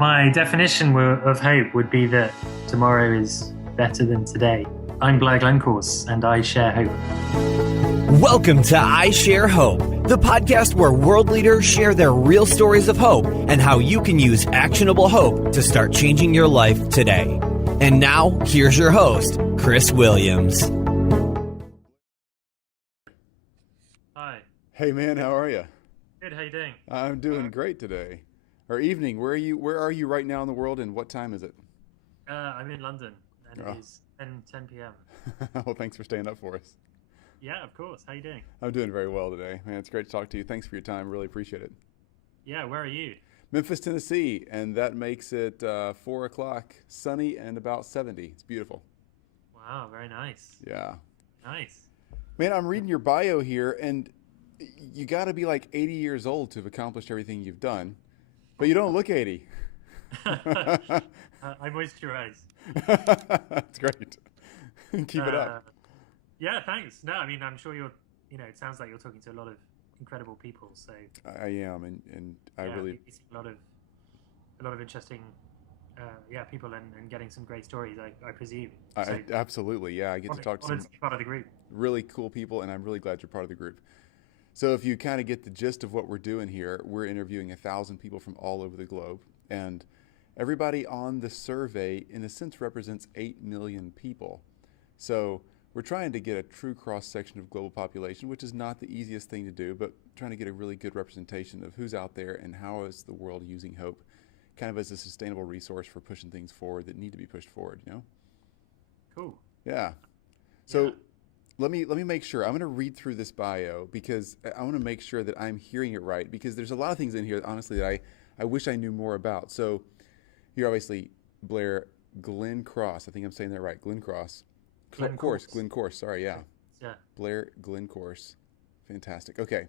My definition of hope would be that tomorrow is better than today. I'm Blair Glencorse, and I share hope. Welcome to I Share Hope, the podcast where world leaders share their real stories of hope and how you can use actionable hope to start changing your life today. And now, here's your host, Chris Williams. Hi. Hey man, how are you? Good, how you doing? I'm doing great today. Or evening. Where are you right now in the world, and what time is it? I'm in London, and it is 10 p.m. Well, thanks for staying up for us. Yeah, of course. How you doing? I'm doing very well today. Man, it's great to talk to you. Thanks for your time. Really appreciate it. Yeah, where are you? Memphis, Tennessee, and that makes it 4 o'clock, sunny and about 70. It's beautiful. Wow, very nice. Yeah. Nice. Man, I'm reading your bio here, and you got to be like 80 years old to have accomplished everything you've done, but you don't look 80. I moisturize. That's great. Keep it up. Yeah, thanks. No, I mean, I'm sure it sounds like you're talking to a lot of incredible people. So I am, and I really you see a lot of interesting, people and getting some great stories. I presume. So, absolutely, yeah. I get to talk to some part of the group. really cool people, and I'm really glad you're part of the group. So if you kind of get the gist of what we're doing here, we're interviewing 1,000 people from all over the globe, and everybody on the survey, in a sense, represents 8 million people. So we're trying to get a true cross-section of global population, which is not the easiest thing to do, but trying to get a really good representation of who's out there and how is the world using hope kind of as a sustainable resource for pushing things forward that need to be pushed forward, you know? Cool. Yeah. So let me make sure. I'm going to read through this bio because I want to make sure that I'm hearing it right, because there's a lot of things in here, honestly, that I wish I knew more about. So you're obviously Blair Glencorse. I think I'm saying that right. Glencorse. Glencorse. Sorry, yeah. Blair Glencorse. Fantastic. Okay.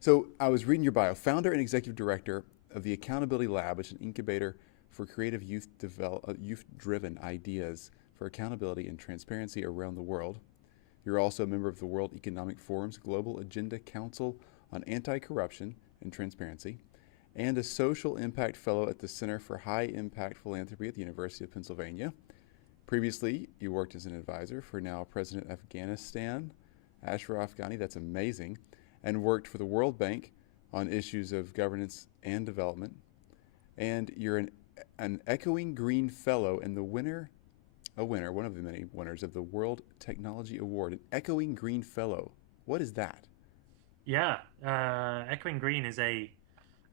So I was reading your bio. Founder and executive director of the Accountability Lab, which is an incubator for creative youth-driven ideas for accountability and transparency around the world. You're also a member of the World Economic Forum's Global Agenda Council on Anti-Corruption and Transparency, and a social impact fellow at the Center for High Impact Philanthropy at the University of Pennsylvania. Previously, you worked as an advisor for now President of Afghanistan, Ashraf Ghani, that's amazing, and worked for the World Bank on issues of governance and development. And you're an Echoing Green Fellow and one of the many winners of the World Technology Award, an Echoing Green Fellow. What is that? Yeah, Echoing Green is an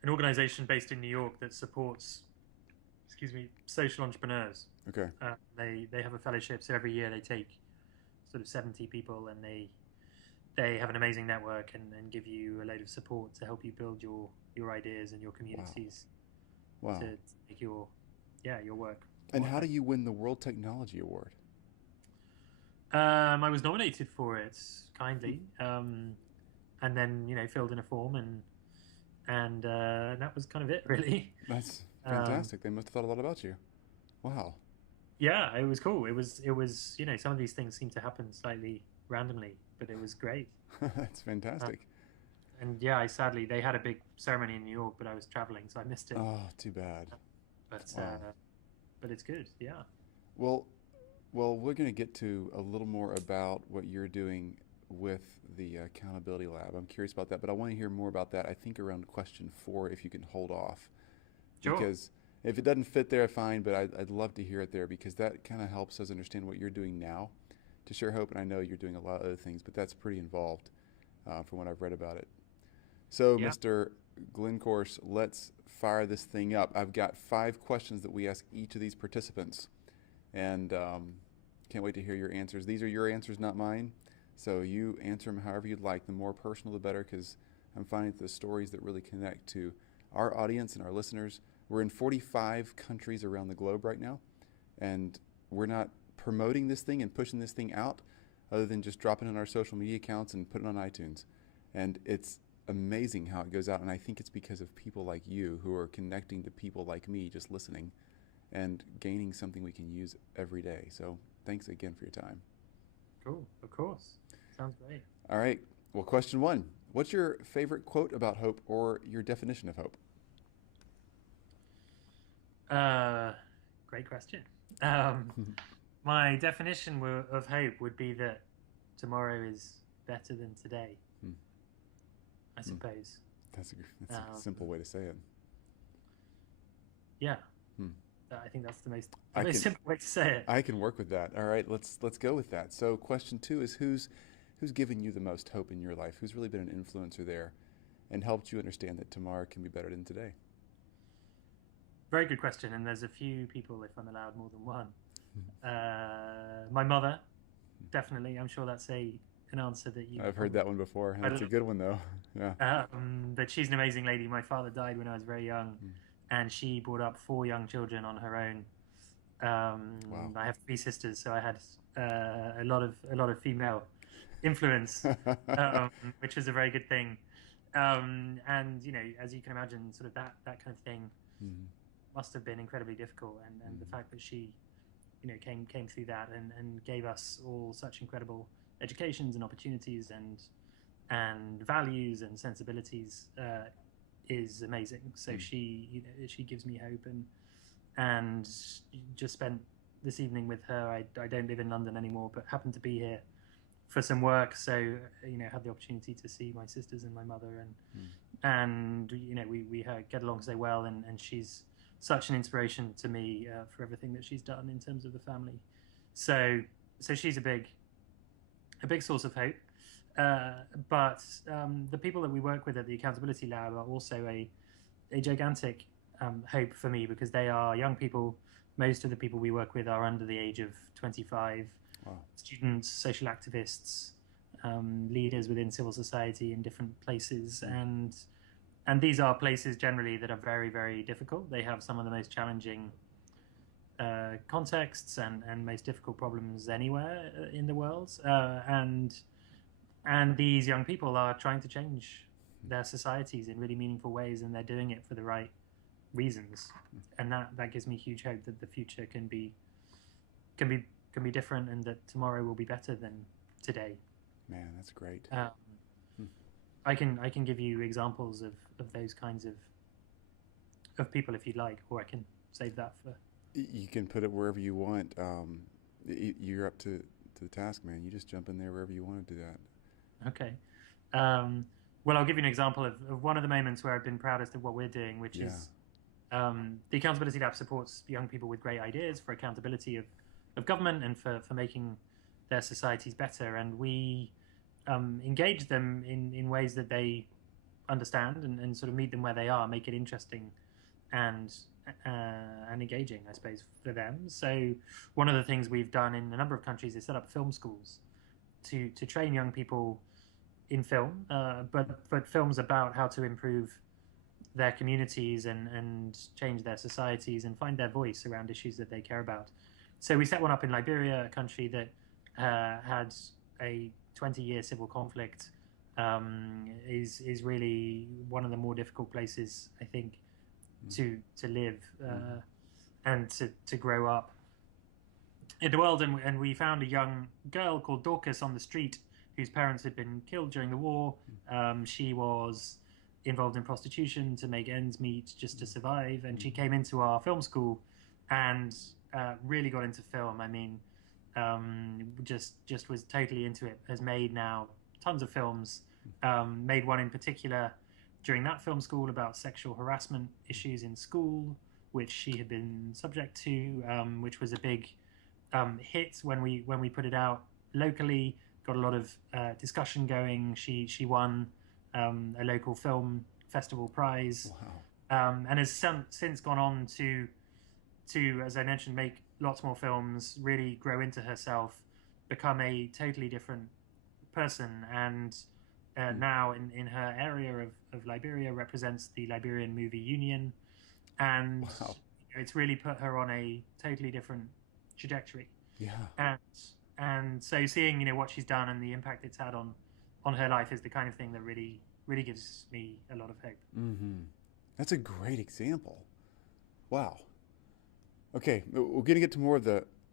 organization based in New York that supports social entrepreneurs. Okay. They have a fellowship, so every year they take sort of 70 people, and they have an amazing network and give you a load of support to help you build your ideas and your communities. Wow. To make your work. And how do you win the World Technology Award? I was nominated for it kindly, and then filled in a form, and that was kind of it, really. That's fantastic. They must have thought a lot about you. Wow. Yeah, it was cool. It was some of these things seem to happen slightly randomly, but it was great. That's fantastic. And sadly they had a big ceremony in New York, but I was traveling, so I missed it. Oh, too bad. But it's good. Yeah. Well, we're going to get to a little more about what you're doing with the Accountability Lab. I'm curious about that, but I want to hear more about that, I think, around question 4, if you can hold off. Sure. Because if it doesn't fit there, fine, but I'd love to hear it there, because that kind of helps us understand what you're doing now to share hope. And I know you're doing a lot of other things, but that's pretty involved from what I've read about it. So, Mr. Glencorse, let's fire this thing up. I've got 5 questions that we ask each of these participants, and can't wait to hear your answers. These are your answers, not mine, so you answer them however you'd like. The more personal, the better, because I'm finding the stories that really connect to our audience and our listeners. We're in 45 countries around the globe right now, and we're not promoting this thing and pushing this thing out other than just dropping it on our social media accounts and putting it on iTunes. And it's amazing how it goes out, and I think it's because of people like you who are connecting to people like me just listening and gaining something we can use every day. So thanks again for your time. Cool, of course. Sounds great. All right, well, question 1. What's your favorite quote about hope, or your definition of hope? Great question. Um, my definition of hope would be that tomorrow is better than today, I suppose. That's a simple way to say it. Yeah. I think that's the most simple way to say it. I can work with that. All right, let's go with that. So question 2 is who's given you the most hope in your life? Who's really been an influencer there and helped you understand that tomorrow can be better than today? Very good question, and there's a few people, if I'm allowed more than one. My mother, definitely. I'm sure that's an answer that you... I've heard that one before. That's a good one, though. Yeah. But she's an amazing lady. My father died when I was very young, and she brought up 4 young children on her own. Wow. I have 3 sisters, so I had a lot of female influence, which was a very good thing. And as you can imagine, sort of that kind of thing must have been incredibly difficult. And the fact that she, came through that and gave us all such incredible educations and opportunities and values and sensibilities is amazing. So she gives me hope, and just spent this evening with her. I don't live in London anymore, but happened to be here for some work. So had the opportunity to see my sisters and my mother, and we get along so well, and she's such an inspiration to me for everything that she's done in terms of the family. So she's a big source of hope. But the people that we work with at the Accountability Lab are also a gigantic hope for me, because they are young people. Most of the people we work with are under the age of 25. Wow. Students, social activists, leaders within civil society in different places, and these are places generally that are very, very difficult. They have some of the most challenging contexts and most difficult problems anywhere in the world, and these young people are trying to change their societies in really meaningful ways, and they're doing it for the right reasons, and that gives me huge hope that the future can be different, and that tomorrow will be better than today. Man, that's great. I can give you examples of those kinds of people if you'd like, or I can save that for... You can put it wherever you want. You're up to the task, man. You just jump in there wherever you want to do that. Okay. Well, I'll give you an example of one of the moments where I've been proudest of what we're doing, which is the Accountability Lab supports young people with great ideas for accountability of government and for making their societies better. And we engage them in ways that they understand and sort of meet them where they are, make it interesting and engaging, I suppose, for them. So one of the things we've done in a number of countries is set up film schools to train young people in film, but films about how to improve their communities and change their societies and find their voice around issues that they care about. So we set one up in Liberia, a country that had a 20-year civil conflict, is really one of the more difficult places, I think, to live and to grow up in the world. And we found a young girl called Dorcas on the street whose parents had been killed during the war. She was involved in prostitution to make ends meet, just to survive. And she came into our film school and really got into film. I mean, just was totally into it. Has made now tons of films. Made one in particular during that film school about sexual harassment issues in school, which she had been subject to, which was a big hit when we put it out locally. Got a lot of discussion going. She won a local film festival prize. Wow. And has since gone on to, as I mentioned, make lots more films, really grow into herself, become a totally different person, and now in her area of Liberia represents the Liberian Movie Union, and it's really put her on a totally different trajectory. Yeah. And so seeing what she's done and the impact it's had on her life is the kind of thing that really gives me a lot of hope. Mm-hmm. That's a great example. Wow. Okay, we're going to get to more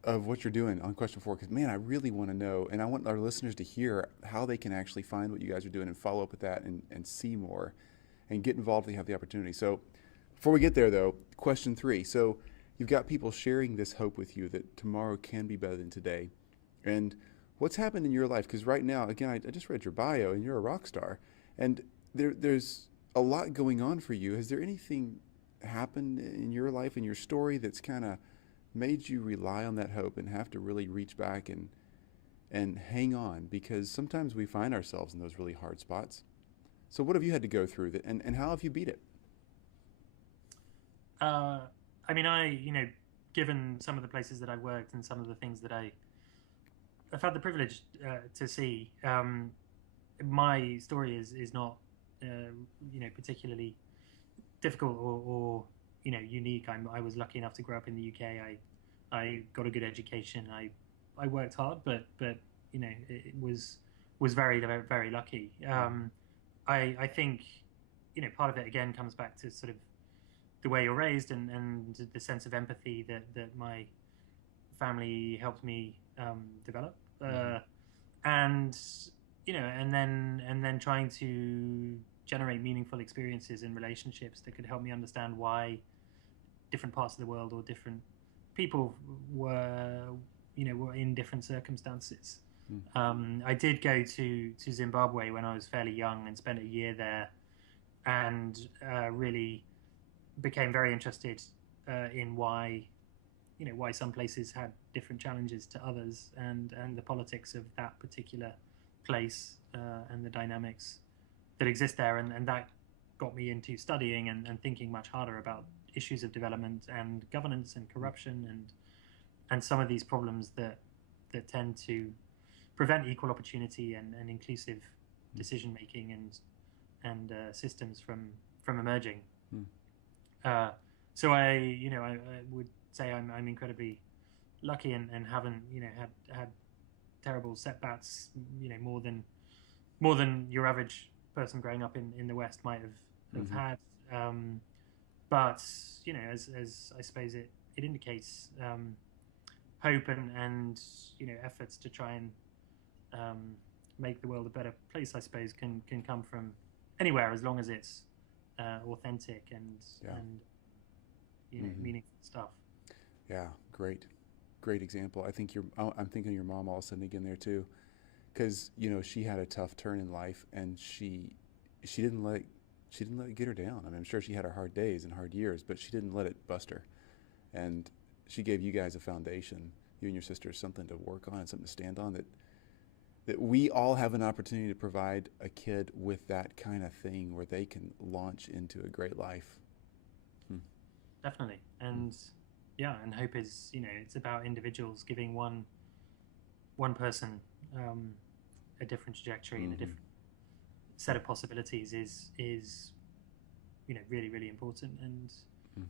of what you're doing on question 4, because, man, I really want to know, and I want our listeners to hear how they can actually find what you guys are doing and follow up with that and see more and get involved if they have the opportunity. So before we get there, though, question 3. So you've got people sharing this hope with you that tomorrow can be better than today. And what's happened in your life? Because right now, again, I just read your bio, and you're a rock star, and there's a lot going on for you. Has there anything happened in your life, in your story, that's kind of made you rely on that hope and have to really reach back and hang on? Because sometimes we find ourselves in those really hard spots. So what have you had to go through that, and how have you beat it? I mean, given some of the places that I worked and some of the things that I've had the privilege to see, my story is not, particularly difficult or unique. I was lucky enough to grow up in the UK. I got a good education. I worked hard, but it was very, very, very lucky. I think part of it again comes back to sort of the way you're raised and the sense of empathy that my family helped me develop, and then trying to generate meaningful experiences and relationships that could help me understand why different parts of the world or different people were in different circumstances. I did go to Zimbabwe when I was fairly young and spent a year there, and really became very interested in why some places had different challenges to others, and the politics of that particular place, and the dynamics that exist there, and that got me into studying and thinking much harder about issues of development and governance and corruption and some of these problems that tend to prevent equal opportunity and inclusive decision making and systems from emerging. So I would say I'm incredibly lucky and haven't had terrible setbacks, more than your average person growing up in the West might have had. But as I suppose it indicates, hope and efforts to try and make the world a better place, I suppose, can come from anywhere, as long as it's authentic and meaningful stuff. Yeah, great example. I'm thinking of your mom all of a sudden again there too, because she had a tough turn in life, and she didn't let it get her down. I mean, I'm sure she had her hard days and hard years, but she didn't let it bust her, and she gave you guys a foundation, you and your sisters, something to work on and something to stand on, that we all have an opportunity to provide a kid with that kind of thing where they can launch into a great life. Definitely. And and hope is, it's about individuals giving one person a different trajectory and a different set of possibilities is really, really important. And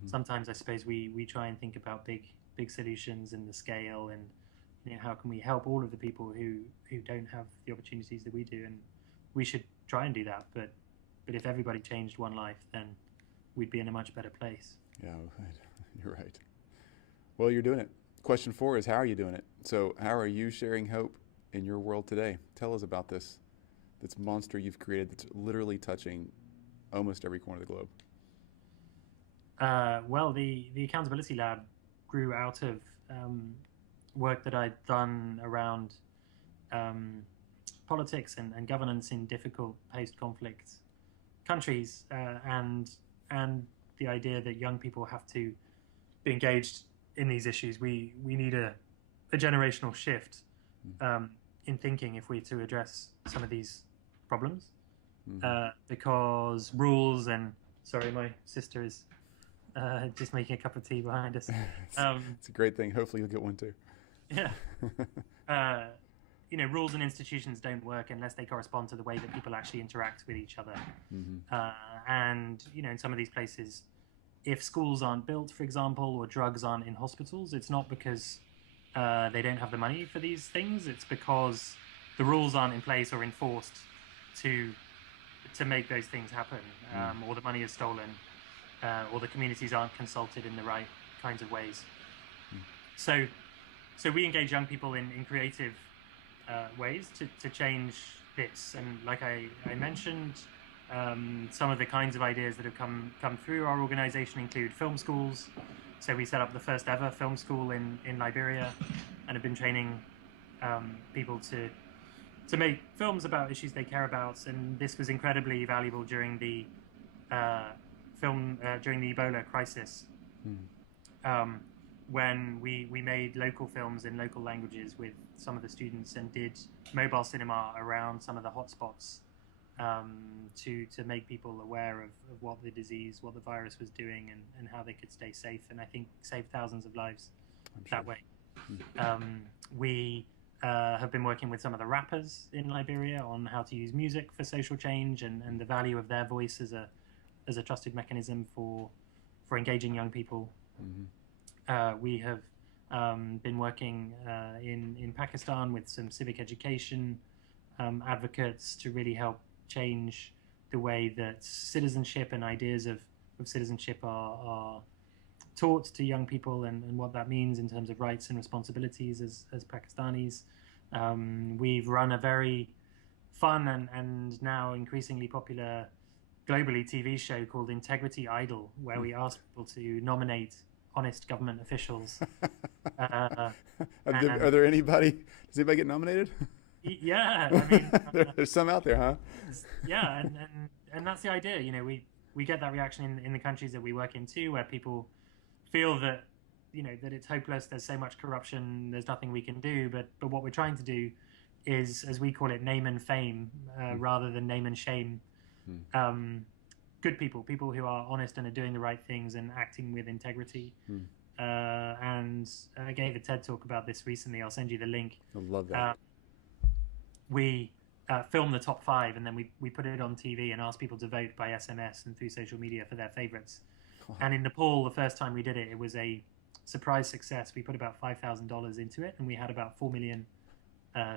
sometimes I suppose we try and think about big solutions and the scale, and how can we help all of the people who don't have the opportunities that we do, and we should try and do that. But if everybody changed one life, then we'd be in a much better place. Yeah, you're right. Well, you're doing it. Question 4 is, how are you doing it? So how are you sharing hope in your world today? Tell us about this monster you've created that's literally touching almost every corner of the globe. Well, the Accountability Lab grew out of work that I'd done around politics and governance in difficult post-conflict countries, and the idea that young people have to be engaged in these issues. We need a generational shift in thinking if we're to address some of these problems, because rules and sorry, my sister is just making a cup of tea behind us. It's a great thing. Hopefully you'll get one too. Yeah. Rules and institutions don't work unless they correspond to the way that people actually interact with each other. And in some of these places, if schools aren't built, for example, or drugs aren't in hospitals, it's not because they don't have the money for these things. It's because the rules aren't in place or enforced to make those things happen, or the money is stolen, or the communities aren't consulted in the right kinds of ways. So we engage young people in creative ways to change this. And like I mentioned, some of the kinds of ideas that have come through our organization include film schools, So we set up the first ever film school in Liberia, and have been training people to make films about issues they care about. And this was incredibly valuable during the during the Ebola crisis, when we made local films in local languages with some of the students and did mobile cinema around some of the hotspots, to make people aware of what the disease, what the virus was doing, and how they could stay safe, and I think save thousands of lives that way. We have been working with some of the rappers in Liberia on how to use music for social change, and the value of their voice as a trusted mechanism for engaging young people. We have been working in Pakistan with some civic education advocates to really help change the way that citizenship and ideas of citizenship are taught to young people, and what that means in terms of rights and responsibilities as Pakistanis. We've run a very fun and now increasingly popular globally TV show called Integrity Idol, where we ask people to nominate honest government officials. Are there anybody? Does anybody get nominated? Yeah, I mean, there's some out there, huh? Yeah, and that's the idea. You know, we get that reaction in the countries that we work in too, where people feel that, you know, that it's hopeless. There's so much corruption. There's nothing we can do. But what we're trying to do is, as we call it, name and fame, rather than name and shame. Good people who are honest and are doing the right things and acting with integrity. And I gave a TED talk about this recently. I'll send you the link. I love that. We filmed the top 5, and then we put it on TV and asked people to vote by SMS and through social media for their favorites. And in Nepal, the first time we did it, it was a surprise success. We put about $5,000 into it, and we had about 4 million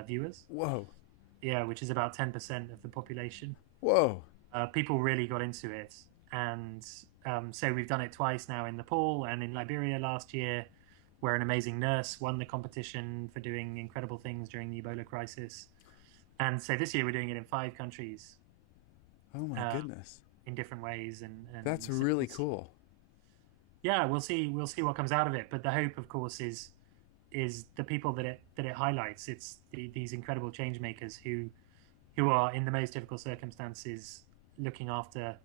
viewers. Whoa. Yeah, which is about 10% of the population. Whoa. People really got into it. And so we've done it twice now in Nepal and in Liberia last year, where an amazing nurse won the competition for doing incredible things during the Ebola crisis. And so this year we're doing it in 5 countries. Oh my goodness. In different ways. And that's really cool. Yeah, we'll see what comes out of it. But the hope, of course, is the people that it highlights. It's these incredible change makers who are in the most difficult circumstances, looking after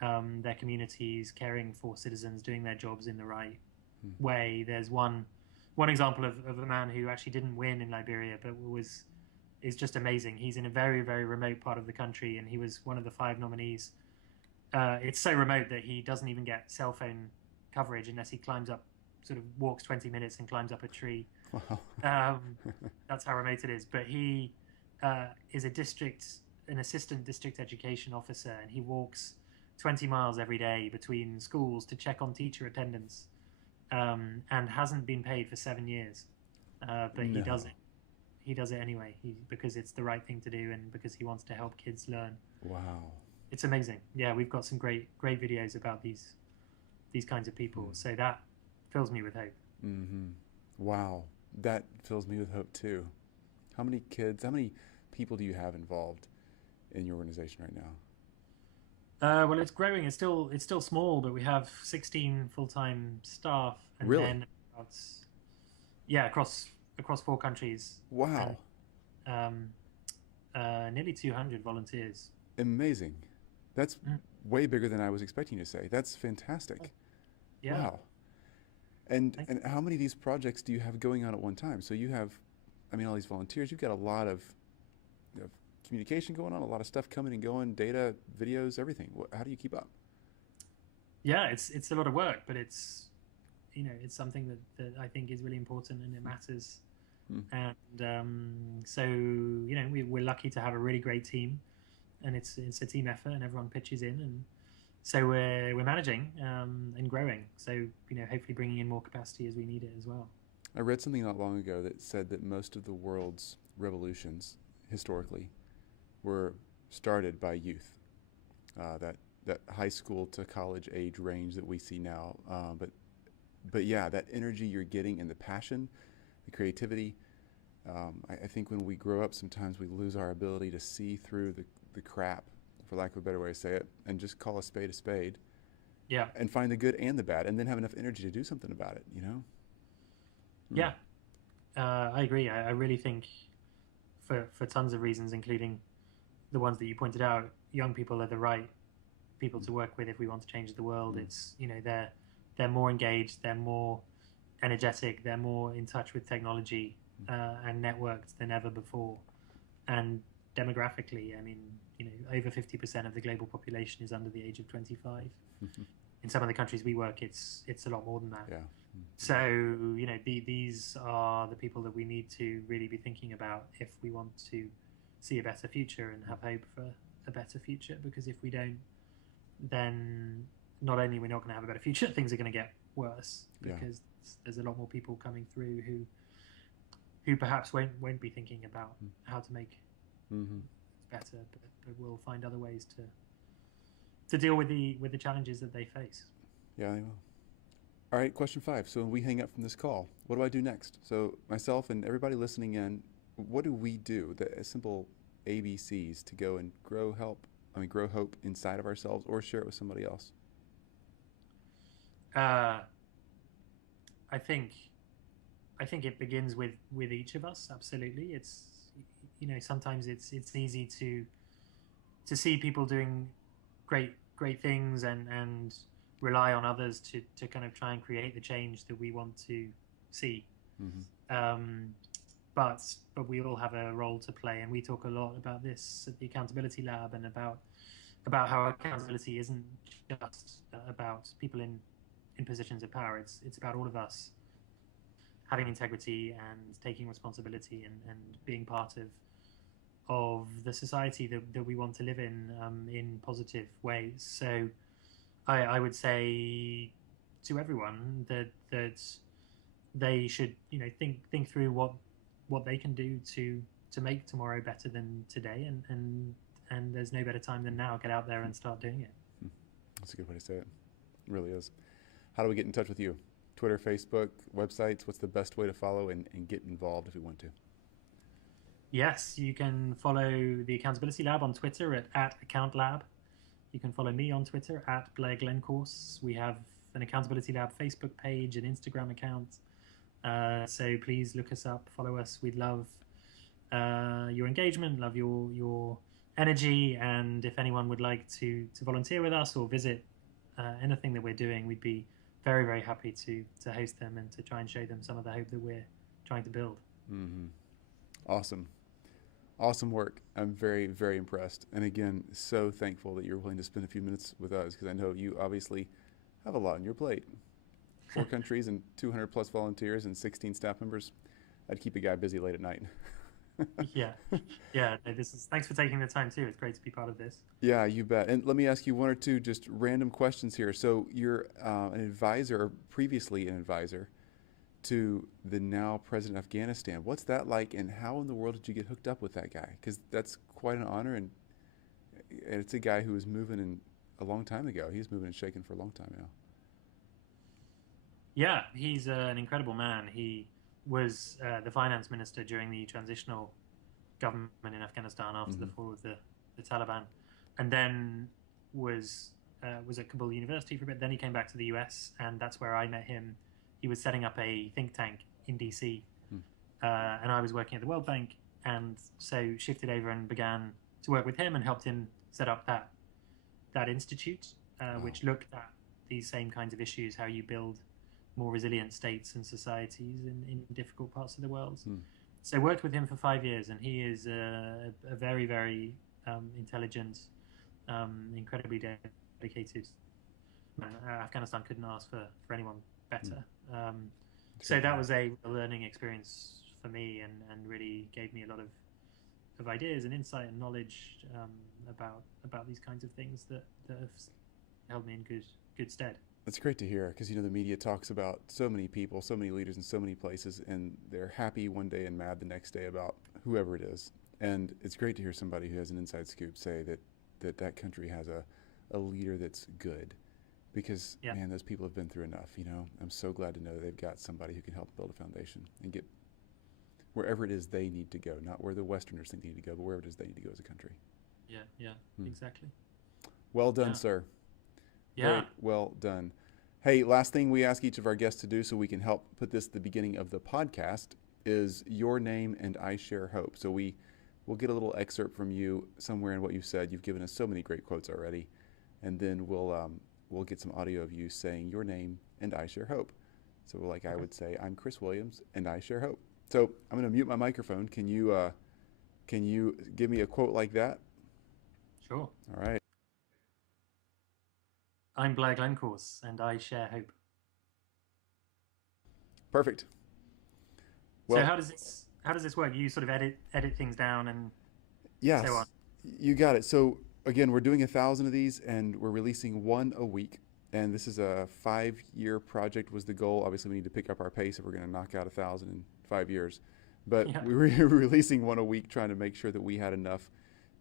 their communities, caring for citizens, doing their jobs in the right way. There's one example of a man who actually didn't win in Liberia, but is just amazing. He's in a very, very remote part of the country, and he was one of the 5 nominees. It's so remote that he doesn't even get cell phone coverage unless he sort of walks 20 minutes and climbs up a tree. Wow. That's how remote it is. But he is an assistant district education officer, and he walks 20 miles every day between schools to check on teacher attendance, and hasn't been paid for 7 years. But he does it. He does it anyway, because it's the right thing to do, and because he wants to help kids learn. Wow. It's amazing. Yeah, we've got some great videos about these kinds of people. So that fills me with hope. Wow. That fills me with hope too. How many people do you have involved in your organization right now? Well, it's growing. It's still small, but we have 16 full-time staff. And really? Then across 4 countries. Wow. And, nearly 200 volunteers. Amazing. That's way bigger than I was expecting you to say. That's fantastic. Yeah. Wow. And how many of these projects do you have going on at one time? So you have, all these volunteers. You've got a lot of communication going on, a lot of stuff coming and going, data, videos, everything. How do you keep up? Yeah, it's a lot of work, but it's something that I think is really important, and it matters. And so we're lucky to have a really great team, and it's a team effort, and everyone pitches in, and so we're managing and growing. So hopefully bringing in more capacity as we need it as well. I read something not long ago that said that most of the world's revolutions historically were started by youth, that high school to college age range that we see now. But yeah, that energy you're getting and the passion, the creativity. I think when we grow up, sometimes we lose our ability to see through the crap, for lack of a better way to say it, and just call a spade Yeah. and find the good and the bad, and then have enough energy to do something about it, you know? Yeah. I agree. I really think for tons of reasons, including the ones that you pointed out, young people are the right people to work with if we want to change the world. It's, they're more engaged, they're more energetic, they're more in touch with technology and networked than ever before. And demographically, I mean, over 50% of the global population is under the age of 25. In some of the countries we work, it's a lot more than that. Yeah. So, these are the people that we need to really be thinking about if we want to see a better future and have hope for a better future. Because if we don't, then not only we're not going to have a better future, things are going to get worse, because there's a lot more people coming through who perhaps won't be thinking about how to make it better, but will find other ways to deal with the challenges that they face. Yeah, they will. All right, question 5. So when we hang up from this call, what do I do next? So myself and everybody listening in, what do we do? The simple ABCs to go and grow hope inside of ourselves, or share it with somebody else. I think it begins with each of us. Absolutely. It's, sometimes it's easy to see people doing great things and rely on others to kind of try and create the change that we want to see. But we all have a role to play, and we talk a lot about this at the Accountability Lab, and about how accountability isn't just about people in positions of power. It's about all of us having integrity and taking responsibility and being part of the society that we want to live in positive ways. So I would say to everyone that they should think through what they can do to make tomorrow better than today, and there's no better time than now. Get out there and start doing it. That's a good way to say it. It really is. How do we get in touch with you? Twitter, Facebook, websites? What's the best way to follow and get involved if we want to? Yes, you can follow the Accountability Lab on Twitter at AccountLab. You can follow me on Twitter at Blair Glencorse. We have an Accountability Lab Facebook page, an Instagram account. So please look us up, follow us. We'd love your engagement, love your energy, and if anyone would like to volunteer with us or visit anything that we're doing, we'd be very, very happy to host them and to try and show them some of the hope that we're trying to build. Awesome work. I'm very, very impressed. And again, so thankful that you're willing to spend a few minutes with us, because I know you obviously have a lot on your plate. 4 countries and 200 plus volunteers and 16 staff members. I'd keep a guy busy late at night. Yeah. Thanks for taking the time too. It's great to be part of this. Yeah, you bet. And let me ask you 1 or 2 just random questions here. So you're an advisor, or previously an advisor, to the now president of Afghanistan. What's that like, and how in the world did you get hooked up with that guy? Because that's quite an honor, and it's a guy who was moving in a long time ago. He was moving and shaking for a long time now. Yeah, he's an incredible man. He was the finance minister during the transitional government in Afghanistan after the fall of the Taliban, and then was at Kabul University for a bit. Then he came back to the US, and that's where I met him. He was setting up a think tank in DC, and I was working at the World Bank, and so shifted over and began to work with him and helped him set up that institute, which looked at these same kinds of issues: how you build more resilient states and societies in difficult parts of the world. So worked with him for 5 years, and he is a very, very intelligent, incredibly dedicated man. Afghanistan couldn't ask for anyone better. So that was a learning experience for me, and really gave me a lot of ideas and insight and knowledge about these kinds of things that have held me in good stead. That's great to hear, because the media talks about so many people, so many leaders in so many places, and they're happy one day and mad the next day about whoever it is. And it's great to hear somebody who has an inside scoop say that country has a leader that's good, because man, those people have been through enough. I'm so glad to know that they've got somebody who can help build a foundation and get wherever it is they need to go, not where the Westerners think they need to go, but wherever it is they need to go as a country. Yeah, exactly. Well done, sir. Yeah. Very well done. Hey, last thing we ask each of our guests to do so we can help put this at the beginning of the podcast is your name and I share hope. So we'll get a little excerpt from you somewhere in what you said. You've given us so many great quotes already. And then we'll get some audio of you saying your name and I share hope. So like I would say, I'm Chris Williams and I share hope. So I'm going to mute my microphone. Can you give me a quote like that? Sure. All right. I'm Blair Glencorse, and I share hope. Perfect. Well, so how does this work? You sort of edit things down and yes, so on. You got it. So again, we're doing 1,000 of these, and we're releasing one a week. And this is a 5-year project was the goal. Obviously, we need to pick up our pace if we're going to knock out 1,000 in 5 years. But we were releasing one a week, trying to make sure that we had enough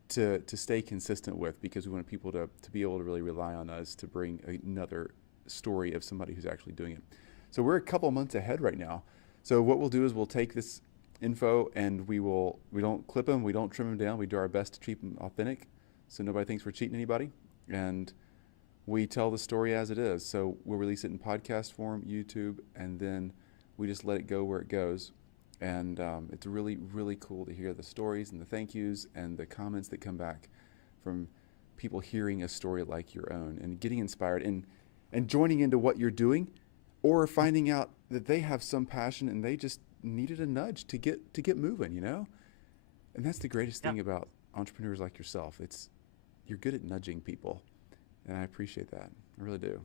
to stay consistent with, because we want people to be able to really rely on us to bring another story of somebody who's actually doing it. So we're a couple months ahead right now. So what we'll do is we'll take this info and we don't clip them, we don't trim them down, we do our best to keep them authentic so nobody thinks we're cheating anybody, and we tell the story as it is. So we'll release it in podcast form, YouTube, and then we just let it go where it goes. And it's really, really cool to hear the stories and the thank yous and the comments that come back from people hearing a story like your own and getting inspired and joining into what you're doing, or finding out that they have some passion and they just needed a nudge to get moving, you know? And that's the greatest thing about entrepreneurs like yourself. You're good at nudging people, and I appreciate that. I really do.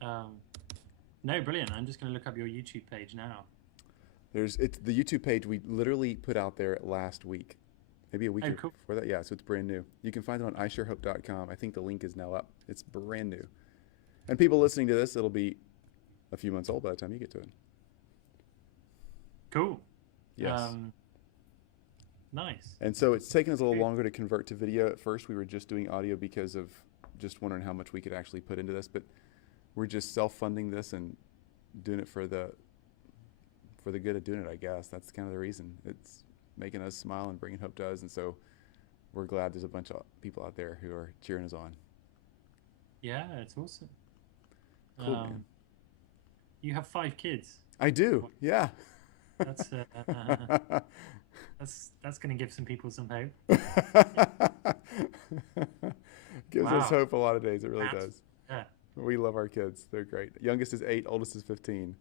No, brilliant. I'm just going to look up your YouTube page now. It's the YouTube page we literally put out there last week, maybe a week before that. Yeah, so it's brand new. You can find it on isharehope.com. I think the link is now up. It's brand new. And people listening to this, it'll be a few months old by the time you get to it. Cool. Yes. Nice. And so it's taken us a little longer to convert to video. At first, we were just doing audio because of just wondering how much we could actually put into this. But we're just self-funding this and doing it for the good of doing it, I guess. That's kind of the reason. It's making us smile and bringing hope to us. And so we're glad there's a bunch of people out there who are cheering us on. Yeah, it's awesome. Cool, man. You have 5 kids. I do, yeah. That's going to give some people some hope. Gives us hope a lot of days. It really does. Yeah. We love our kids. They're great. Youngest is 8, oldest is 15.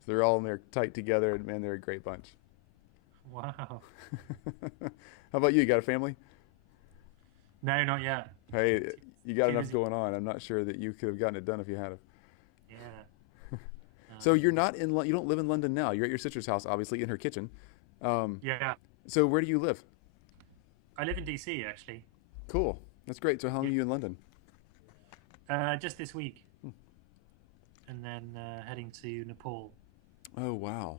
So they're all in there tight together, and man, they're a great bunch. Wow. How about you? You got a family? No, not yet. Hey, you got enough going on. I'm not sure that you could have gotten it done if you had have. Yeah. So you're not you don't live in London now. You're at your sister's house, obviously, in her kitchen. Yeah. So where do you live? I live in DC, actually. Cool. That's great. So how long are you in London? Just this week. And then heading to Nepal. Oh, wow.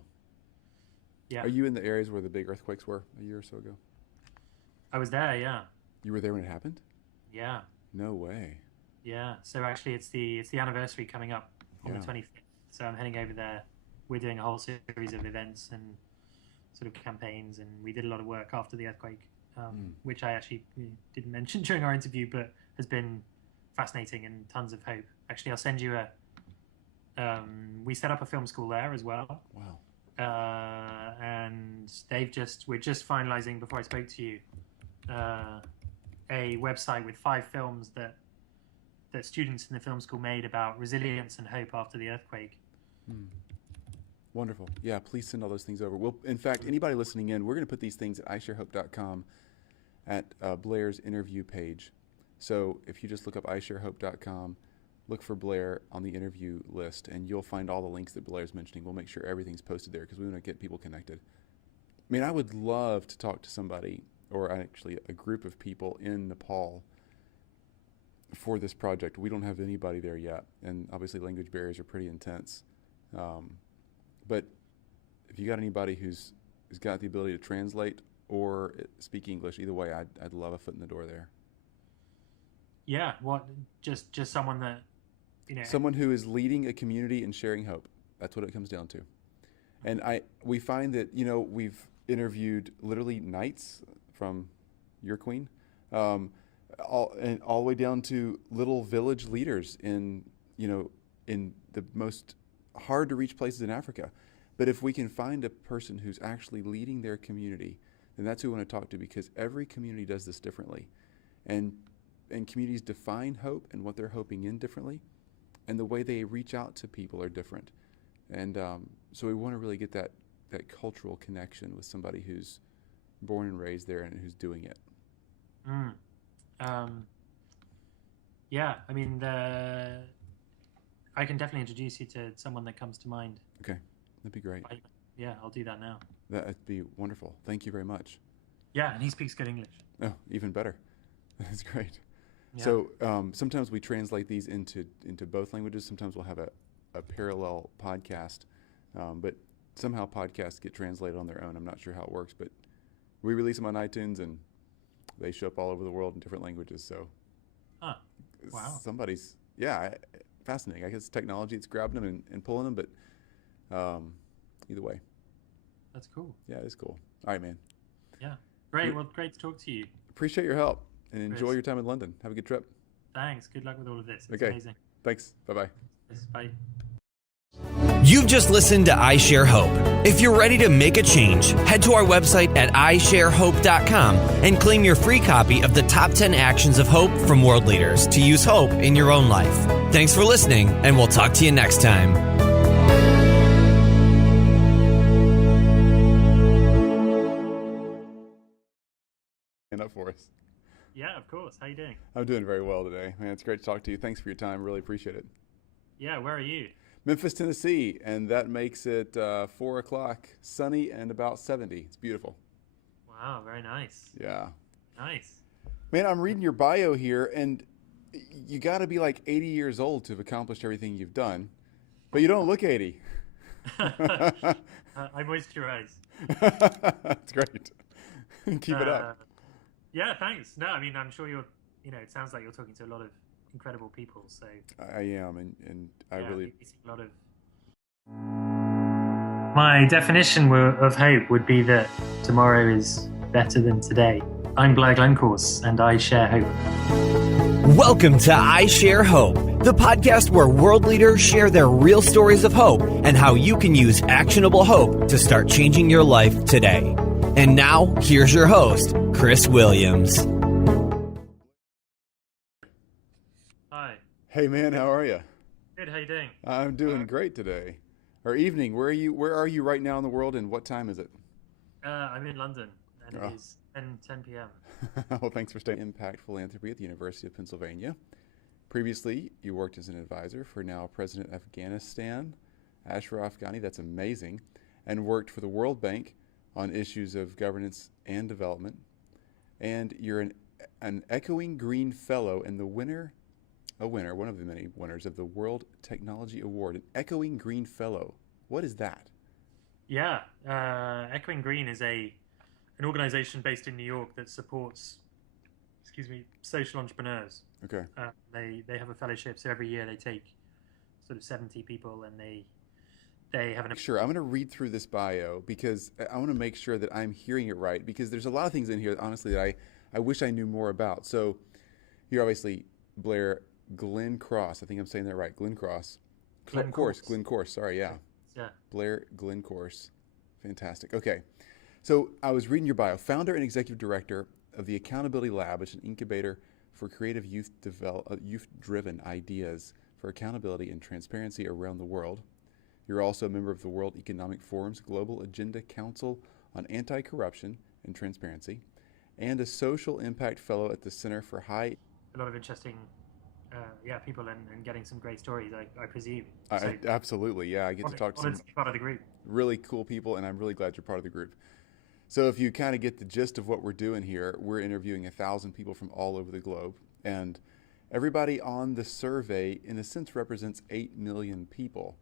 Yeah. Are you in the areas where the big earthquakes were a year or so ago? I was there, yeah. You were there when it happened? Yeah. No way. Yeah. So actually, it's the anniversary coming up on the 25th. So I'm heading over there. We're doing a whole series of events and sort of campaigns, and we did a lot of work after the earthquake, which I actually didn't mention during our interview, but has been fascinating and tons of hope. Actually, I'll send you we set up a film school there as well. Wow. And we're just finalizing, before I spoke to you, a website with 5 films that students in the film school made about resilience and hope after the earthquake. Wonderful. Yeah, please send all those things over. In fact, anybody listening in, we're going to put these things at isharehope.com at Blair's interview page. So if you just look up isharehope.com, look for Blair on the interview list, and you'll find all the links that Blair's mentioning. We'll make sure everything's posted there because we want to get people connected. I mean, I would love to talk to somebody, or actually a group of people in Nepal for this project. We don't have anybody there yet, and obviously language barriers are pretty intense. But if you got anybody who's got the ability to translate or speak English, either way, I'd love a foot in the door there. Yeah, just someone that, someone who is leading a community and sharing hope. That's what it comes down to. And we find that, we've interviewed literally knights from your queen, all the way down to little village leaders in in the most hard to reach places in Africa. But if we can find a person who's actually leading their community, then that's who we want to talk to, because every community does this differently, and communities define hope and what they're hoping in differently, and the way they reach out to people are different. And so we want to really get that cultural connection with somebody who's born and raised there and who's doing it. Yeah, I mean, I can definitely introduce you to someone that comes to mind. Okay, that'd be great. Yeah, I'll do that now. That'd be wonderful. Thank you very much. Yeah, and he speaks good English. Oh, even better. That's great. Yeah. So sometimes we translate these into both languages. Sometimes we'll have a parallel podcast, but somehow podcasts get translated on their own. I'm not sure how it works, but we release them on iTunes and they show up all over the world in different languages. So wow. Somebody's, fascinating. I guess technology, it's grabbing them and pulling them, but either way. That's cool. Yeah, it is cool. All right, man. Yeah. Great. Well, great to talk to you. Appreciate your help and enjoy your time in London. Have a good trip. Thanks. Good luck with all of this. It's okay. Amazing. Thanks. Bye-bye. Yes, bye. You've just listened to I Share Hope. If you're ready to make a change, head to our website at isharehope.com and claim your free copy of the top 10 actions of hope from world leaders to use hope in your own life. Thanks for listening, and we'll talk to you next time. Stand up for us. Yeah, of course. How you doing? I'm doing very well today. Man, it's great to talk to you. Thanks for your time. Really appreciate it. Yeah, where are you? Memphis, Tennessee, and that makes it 4 o'clock, sunny and about 70. It's beautiful. Wow, very nice. Yeah. Nice. Man, I'm reading your bio here, and you got to be like 80 years old to have accomplished everything you've done, but you don't look 80. I moisturize. That's great. Keep it up. Yeah, thanks. No, I mean, I'm sure it sounds like you're talking to a lot of incredible people. So I am, and I really. A lot of. My definition of hope would be that tomorrow is better than today. I'm Blair Glencorse, and I share hope. Welcome to I Share Hope, the podcast where world leaders share their real stories of hope and how you can use actionable hope to start changing your life today. And now, here's your host, Chris Williams. Hi. Hey, man, how are you? Good. How you doing? I'm doing great today. Or evening. Where are you right now in the world, and what time is it? I'm in London, and it is 10 p.m. Well, thanks for staying. Impact Philanthropy at the University of Pennsylvania. Previously, you worked as an advisor for now President of Afghanistan, Ashraf Ghani. That's amazing. And worked for the World Bank on issues of governance and development. And you're an Echoing Green Fellow and one of the many winners of the World Technology Award. An Echoing Green Fellow. What is that? Yeah, Echoing Green is an organization based in New York that supports, social entrepreneurs. Okay. They have a fellowship, so every year they take sort of 70 people, and they have an. Sure, I'm going to read through this bio because I want to make sure that I'm hearing it right, because there's a lot of things in here, honestly, that I wish I knew more about. So you're obviously Blair Glencorse. I think I'm saying that right. Glencorse. Glencorse. Sorry, yeah. Yeah. Blair Glencorse. Fantastic. Okay. So I was reading your bio. Founder and executive director of the Accountability Lab, which is an incubator for creative youth-driven ideas for accountability and transparency around the world. You're also a member of the World Economic Forum's Global Agenda Council on Anti-Corruption and Transparency, and a social impact fellow at the Center for High. A lot of interesting, people and getting some great stories, I presume. Absolutely, yeah. I get to talk to some part of the group. Really cool people, and I'm really glad you're part of the group. So if you kind of get the gist of what we're doing here, we're interviewing 1,000 people from all over the globe, and everybody on the survey, in a sense, represents 8 million people.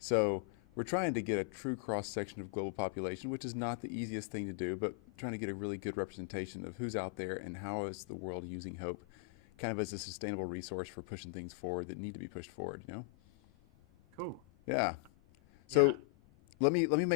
So we're trying to get a true cross-section of global population, which is not the easiest thing to do, but trying to get a really good representation of who's out there and how is the world using hope kind of as a sustainable resource for pushing things forward that need to be pushed forward, Cool. Yeah. So let me make